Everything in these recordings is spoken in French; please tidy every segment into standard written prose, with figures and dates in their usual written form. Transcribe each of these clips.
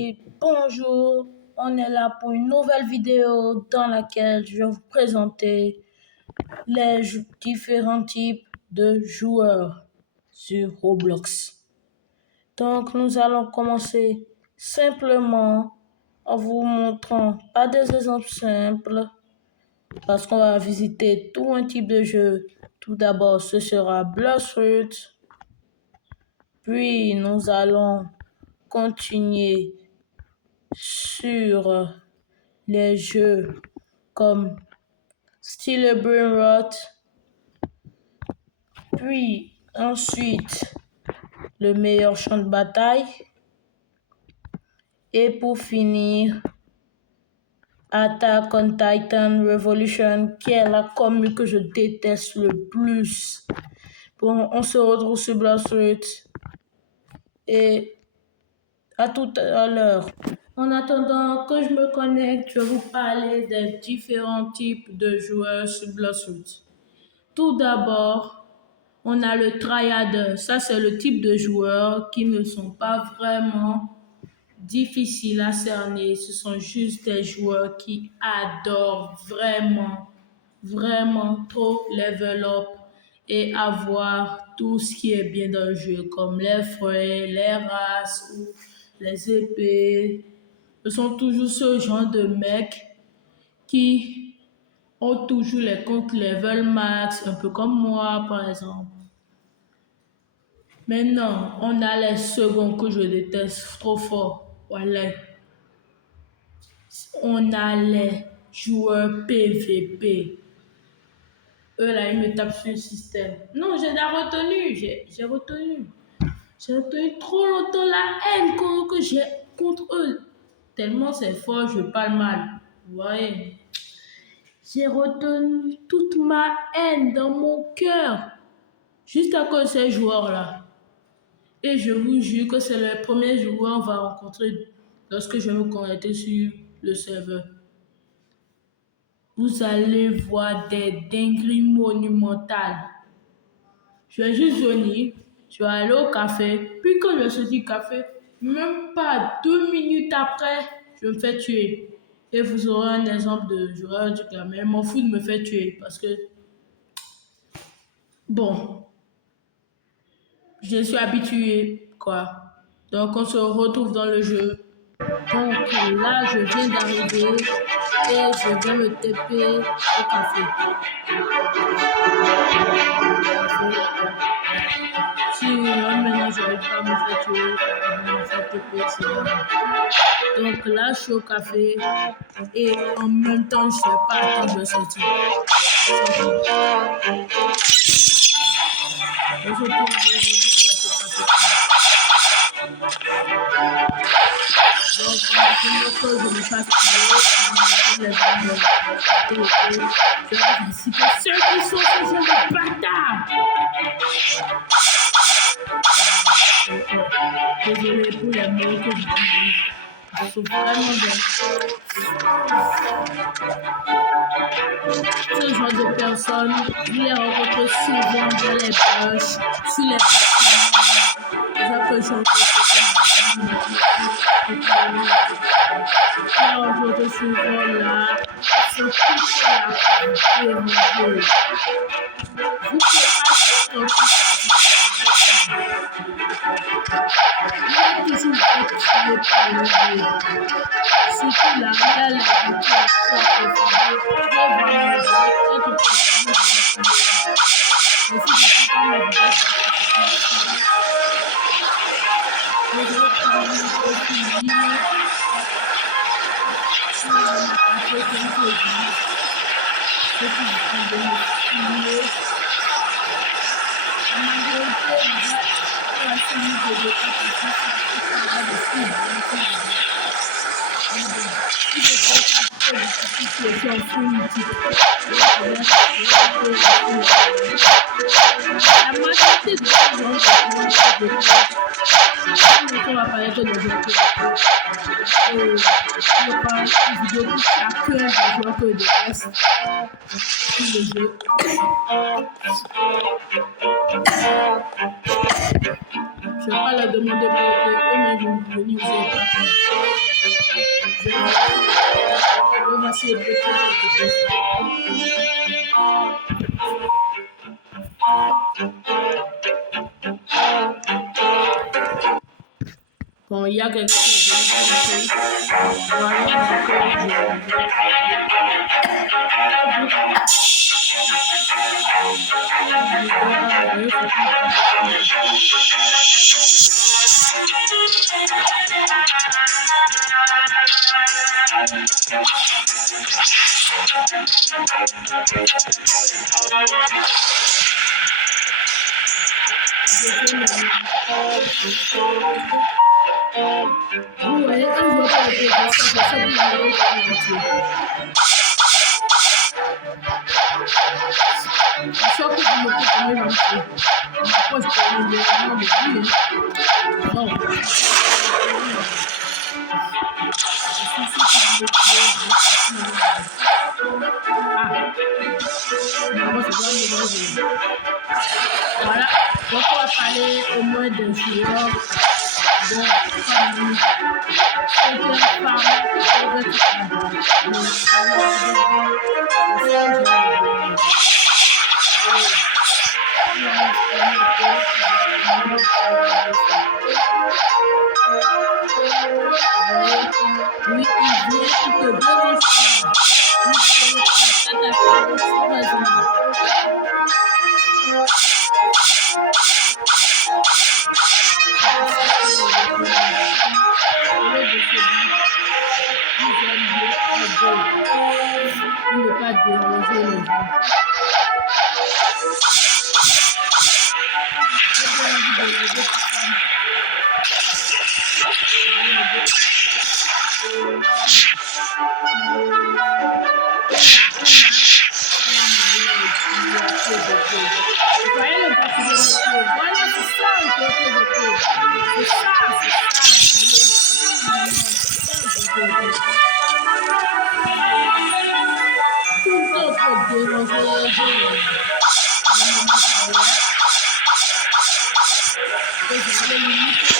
Et bonjour, on est là pour une nouvelle vidéo dans laquelle je vais vous présenter les différents types de joueurs sur Roblox. Donc nous allons commencer simplement en vous montrant pas des exemples simples parce qu'on va visiter tout un type de jeu. Tout d'abord ce sera Bloxroot, puis nous allons continuer sur les jeux comme Steel Brainrot, puis ensuite le meilleur champ de bataille, et pour finir Attack on Titan Revolution, qui est la commune que je déteste le plus. Bon, on se retrouve sur Bloxroot et à tout à l'heure. En attendant que je me connecte, je vais vous parler des différents types de joueurs sur Bloxroot. Tout d'abord, on a le tryharder. Ça, c'est le type de joueurs qui ne sont pas vraiment difficiles à cerner. Ce sont juste des joueurs qui adorent vraiment trop level up et avoir tout ce qui est bien dans le jeu, comme les fouets, les races ou les épées. Ce sont toujours ce genre de mecs qui ont toujours les comptes level max, un peu comme moi par exemple. Maintenant, on a les seconds que je déteste trop fort. Voilà. On a les joueurs PVP. Eux là, ils me tapent sur le système. Non, j'ai retenu. J'ai retenu. J'ai retenu trop longtemps la haine que j'ai contre eux. Tellement c'est fort, je parle mal. Vous voyez? J'ai retenu toute ma haine dans mon cœur. Juste à cause de ces joueurs-là. Et je vous jure que c'est le premier joueur qu'on va rencontrer lorsque je vais me connecter sur le serveur. Vous allez voir des dingueries monumentales. Je vais juste venir, je vais aller au café, puis quand je sortis du café, même pas 2 minutes après, je me fais tuer. Et vous aurez un exemple de joueur du clan, mais je m'en fous de me faire tuer parce que, bon, je suis habitué, quoi. Donc on se retrouve dans le jeu. Donc là, je viens d'arriver et je vais me taper au café. Si maintenant je n'arrive pas à me faire tuer, je vais me faire taper. Donc là, je suis au café et en même temps, je ne sais pas quand je vais sortir. Donc, je me fasse tuer, je vais visiter ceux qui sont ce genre de bâtards. Désolé pour les mots que j'utilise. Ils sont vraiment bien. Ce genre de personnes, je les rencontre souvent dans les poches, sur les bâtiments. Déjà que je suis je suis là, ils sont tous là pour vous. Vous pouvez pas jouer comme il est toujours fatigué par le jeu. Surtout la réelle qui est très profondée. Je vais voir être profondée. Mais si je suis pas la vraie, je vais prendre le fusil. Je vais m'attaquer quelque chose. Je suis en train de me tuer. La majorité, la série de départ la majorité de ces gens on va parler que des gens je parle une vidéo pour chacun des gens que je déteste sur le jeu. Je vais pas leur demander pour que eux-mêmes vont venir, vous n'avez pas peur. Je vais on va essayer de préparer quelque chose. Bon, il y a quelque chose de voilà, d'accord, je vous voyez, quand je vois pas le PV, ça, c'est ça que vous voyez entier. Je sens que vous me comprenez entier. Moi, je peux vous dire, non, mais oui, non. Voilà, donc on va parler au moins d'un joueur de famille. C'est une femme oui, il te dérange pas. Il te sauveusement. Il ne pas déranger les gens. Voyez le gars qui veut le pied. Voilà, c'est ça un peu de pied. C'est ça, tout le temps pour déranger les gens. Et je vais limiter.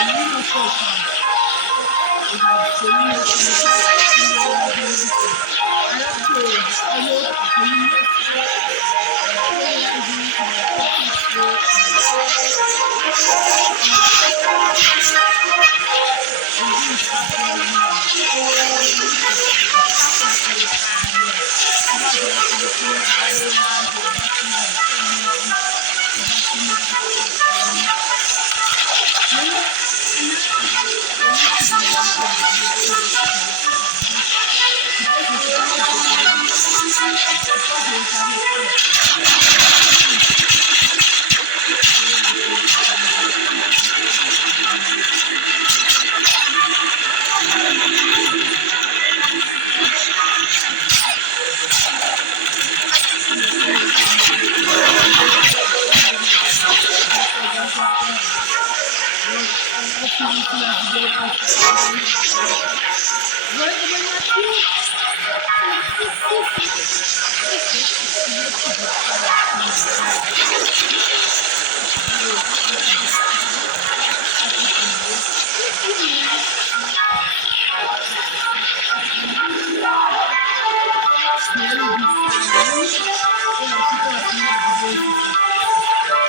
lui ne fait pas. Regarde, c'est lui ne fait pas. Il est là, je le fais. Alors que l'autre, je lui le fais. Il va pas réagir, il va pas toucher, il va pas lui, il va faire rien. Lui, c'est pas comme ça, il fera rien. Il va voir que le client va réagir, il va finir avec tout le monde, il va finir avec personne. Maintenant, là, celui qui doit lancer le projet, si c'est l'équipe à lui, il faut que je sache que c'est pas lui. Il faut que je ne savais pas. Si j'allais l'appeler pour faire un appel, je ne sais pas si c'est lui. Si je fais le premier, je vais regarder. Je fais dans appel. On finit sur la vidéoconférence, on appelle. Bonne Mathieu, si c'est activé, tu peux pas l'activer. Activer, regarde, ça peut tomber. C'est fini. Tu vas lui dire salut et ensuite on finit la vidéo sur ça.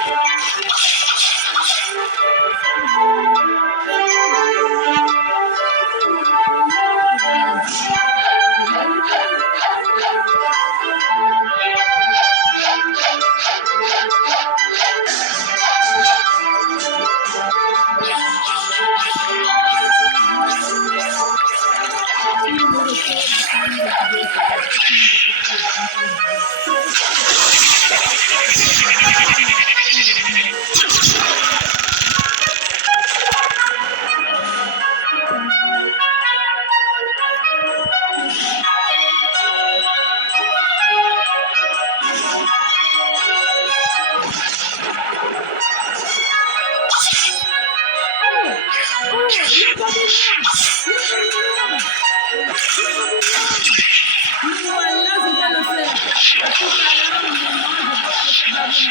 Regarde, je vais lui dire. S'il me répond, on finit la vidéo sur ça. S'il ne répond pas, on finit pas la vidéo. Il est là maintenant. Oh, oh, il est pas dedans. Il est pas dedans. Il est pas dedans. Maintenant, je vais le faire. Et tout à l'heure, maintenant, je vais pas le faire.